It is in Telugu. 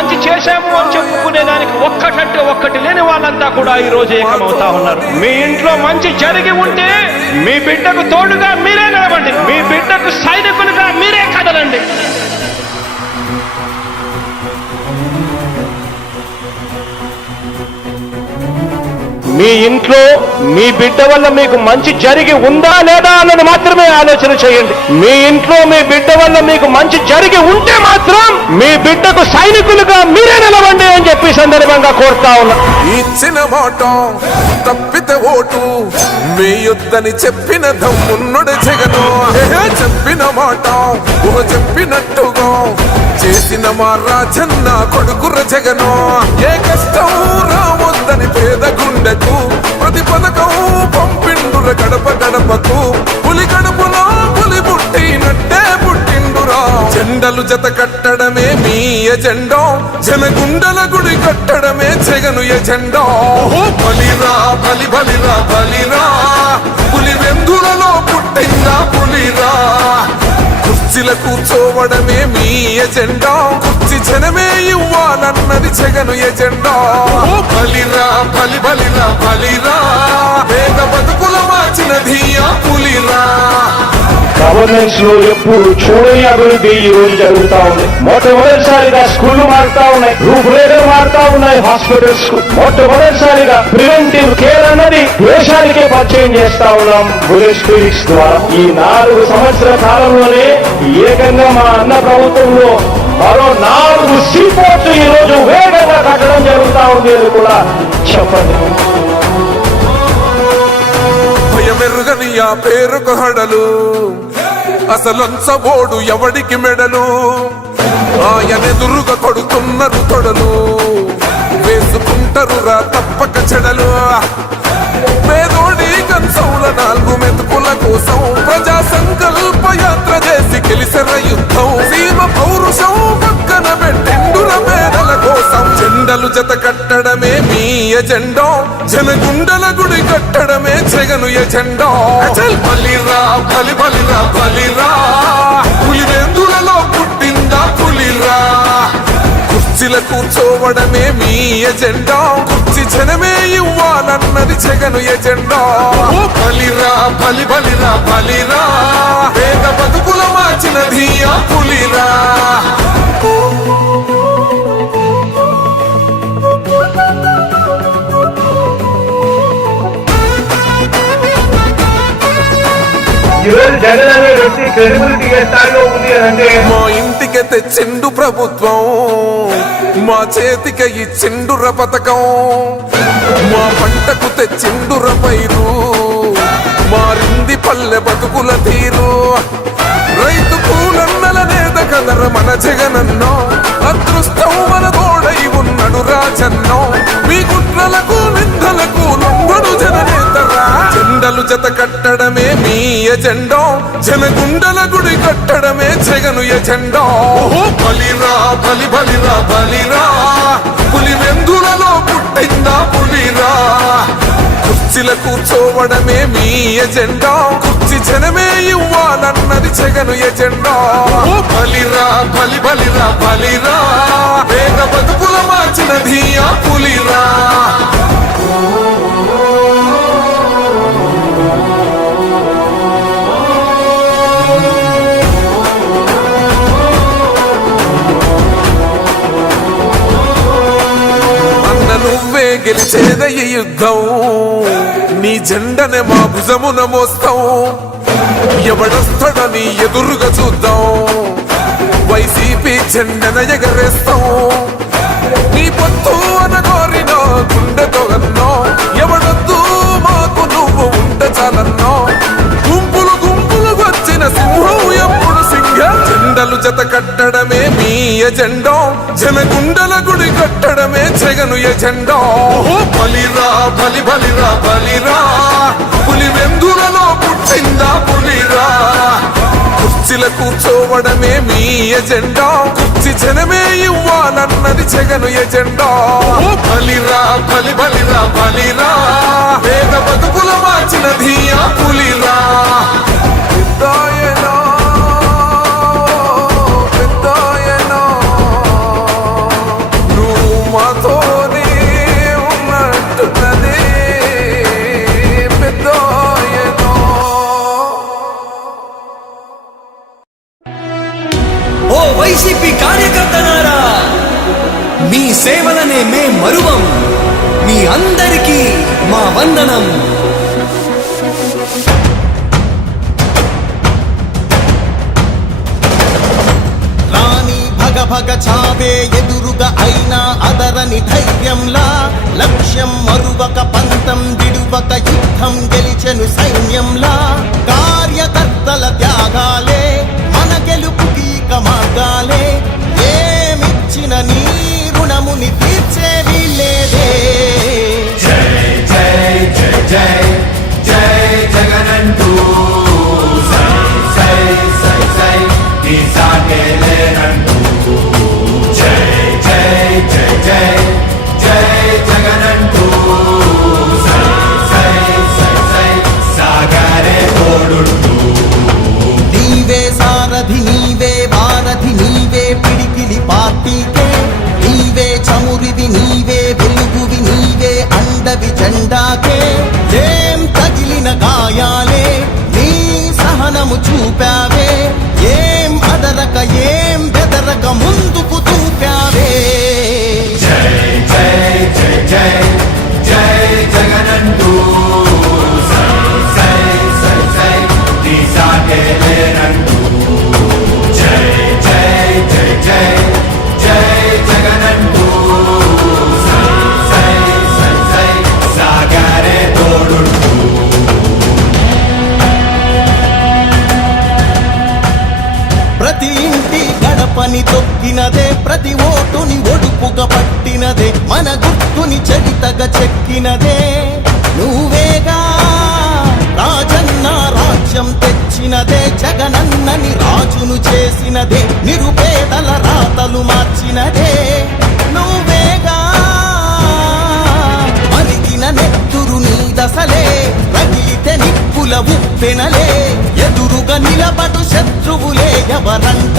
మంచి చేశాము అని చెప్పుకునేదానికి ఒక్కటంటే ఒక్కటి లేని వాళ్ళంతా కూడా ఈ రోజు ఏకమవుతా ఉన్నారు. మీ ఇంట్లో మంచి జరిగి ఉంటే మీ బిడ్డకు తోడుగా మీరే నిలబండి, మీ బిడ్డకు సైనికులుగా మీరే కదలండి. మీ ఇంట్లో మీ బిడ్డ వల్ల మీకు మంచి జరిగి ఉందా లేదా అన్నది మాత్రమే ఆలోచన చేయండి. మీ ఇంట్లో మీ బిడ్డ వల్ల మీకు మంచి జరిగి ఉంటే మాత్రం మీ బిడ్డకు సైనికులుగా మీరే నిలవండి అని చెప్పి సందర్భంగా కోరుతా ఉన్నా. ఇచ్చిన మాట తప్పితే ఓటు వేయొద్దని చెప్పిన దమ్మున్నడు జగను. చెప్పిన మాట చెప్పినట్టుగా చేసిన మా రాజన్న కొడుకుర జగను. ఏ కష్టం రావద్దని పేద గుండెకు ప్రతి పథకం పంపిండుర గడప గడపకు. పులి గడపలో పులి పుట్టినట్టే పుట్టిండురా. జెండలు జత కట్టడమే మీ ఎజెండా, జనగుండల గుడి కట్టడమే జగను ఎజెండా. బలిరా బలి బలిరా బలిరా, పులి వెందులలో పుట్టిందా పులిరా. కుర్చీల కూర్చోవడమే మీ ఎజెండా, కుర్చీ జనమే ఇవ్వాలన్నది జగను ఎజెండా. బలిరా బలి బలిరా బలిరా, పేద బతుకుల మార్చినది ఆ పులిరా. గవర్నెన్స్ లో ఎప్పుడు చూడని అభివృద్ధి ఈ రోజు జరుగుతా ఉంది. మొట్టమొదటిసారిగా స్కూళ్లు మారుతా ఉన్నాయి, రూపురేఖలు మారుతా ఉన్నాయి. హాస్పిటల్స్ మొట్టమొదటిసారిగా ప్రివెంటివ్ కేర్ అన్నది దేశానికే పరిచయం చేస్తా ఉన్నాం బుల్లెట్ క్లినిక్స్ ద్వారా. ఈ 4 సంవత్సరాల కాలంలోనే ఏకంగా మా అన్న ప్రభుత్వంలో మరో 4 సీపోర్ట్స్ ఈ రోజు వేగంగా కట్టడం జరుగుతా ఉంది అని కూడా చెప్పండి. భయమెరుగని ఆ పేరుకు హడలు, అసలంచబోడు ఎవడికి మెడలు. ఆయనెదురుగా కొడుతున్నారు తొడలు, వేసుకుంటారు రా తప్పక చెడలు. పేదోడి కంచౌల 4 మెతుకుల కోసం ప్రజా సంకల్ప యాత్ర చేసి గెలిసిన యుద్ధం. సీమ పౌరుషం పక్కన పెట్టిండుర పేదల కోసం. జెండలు జత కట్టడమే మీ ఎజెండా, జనగుండల గుడి కట్టడమే జగను ఎజెండా. బలిరా బలి బలిరా బలిరా, పులివెందులలో పుట్టిందా పులిరా. కుర్చీల కూర్చోవడమే మీ ఎజెండా, కుర్చీ జనమే ఇవ్వాలన్నది జగను ఎజెండా. బలిరా బలి బలిరా బలిరా, పేద బతుకుల మార్చినది ఆ పులిరా. జగన్ అనే వ్యక్తి క్రెడిబిలిటీ ఏ స్థాయిలో ఉంది అంటే మా ఇంటికి తెచ్చిండు ప్రభుత్వం, మా చేతికి ఇచ్చిండుర పథకం. మా పంటకు తెచ్చిండుర పైరు, మారింది పల్లె బతుకుల తీరు. రైతు పూలన్నల నేత కదర మన జగనన్నో, అదృష్టం మన తోడై ఉన్నడు రాజన్నో. మీ కుట్రలకు నిందలకు లొంగడు జననేతరా. జెండలు జత కట్టడమే మీ ఎజెండా, జనగుండల గుడి కట్టడమే జగను ఎజెండా. బలిరా బలి బలిరా బలిరా, పులి వెందులలో పుట్టిందా పులిరా. కుర్చీల కూర్చోవడమే మీ ఎజెండా, కుర్చీ జనమే ఇవ్వాలన్నది జగను ఎజెండా. బలిరా బలి బలిరా బలిరా, పేద బతుకుల మార్చినది ఆ పులిరా. నువ్వే గెలిచేద ఈ యుద్ధం, నీ జెండనే మా భుజమున మోస్తాం. ఎవడొస్తాడని ఎదురుగా చూద్దాం, వైసీపీ జెండన ఎగరేస్తాం. నీ పొత్తు అనగోరినో గుండెతో అన్నో, ఎవడొద్దు మాకు నువ్వు ఉండ చాలన్నో. గుంపులు గుంపులు వచ్చిన సింహం ఎప్పుడు సింహ. జెండలు జత కట్టడమే మీ ఎజెండా, జనగుండల గుడి కట్టడమే జగను ఎజెండా. బలిరా బలి బలిరా బలిరా, పులి వెందులలో పుట్టిందా పులిరా. కుర్చీల కూర్చోవడమే మీ ఎజెండా, కుర్చీ జనమే ఇవ్వాలన్నది జగను ఎజెండా. బలిరా బలి బలిరా బలిరా, పేద బతుకుల మార్చినది ఆ పులిరా. సేవలనే మే మరువం. మీ అందరికీ మా వందనం. భగ చావే ఎదురుగా అయినా అదరని ధైర్యంలా, లక్ష్యం మరువక పంతం విడువక యుద్ధం గెలిచెను సైన్యంలా. కార్యకర్తల త్యాగాలే మన గెలుపుకి ఇక మార్గాలే, ఏమిచ్చిన నీ రుణముని తీర్చేది లేదే. జై జై జై జై జై జగనంటూ సై సై సై సై ఈ సాగే లేనంటూ. జై జై జై జై జై జగనంటూ సై సై సై సై సాగరే తోడుంటూ. నీవే సారథి నీవే వారధి నీవే పిడికిలి పార్టీకే, నీవే చమురివి నీవే వెలుగువి నీవే అండవి జెండాకే. ఏం తగిలిన గాయాలే నీ సహనము చూపావే, ఏం అదరక ఏం బెదరక ముందుకు చూపావే. జై జై జై జై జై జగనంటూ సై సై సై సై ఈ సాగే లేనంటూ. జై జై జై జై జై జగనంటూ సై సై సై సై సాగరే తోడుంటూ. ప్రతి ఇంటి గడపని తొక్కినదే, ప్రతి ఓటుని ఒడుపుగా పట్టినదే, మన గుర్తుని చరితగా చెక్కినదే నువ్వేగా. రాజన్న రాజ్యం తెచ్చినదే, జగనన్నని రాజును చేసినదే, నిరుపేదల రాతలు మార్చినదే నువ్వేగా. మరిగిన నెత్తురు నీ దశలే, రగిలితే నిప్పుల ఉప్పెనలే, ఎదురుగా నిలబడు శత్రువులే ఎవరంట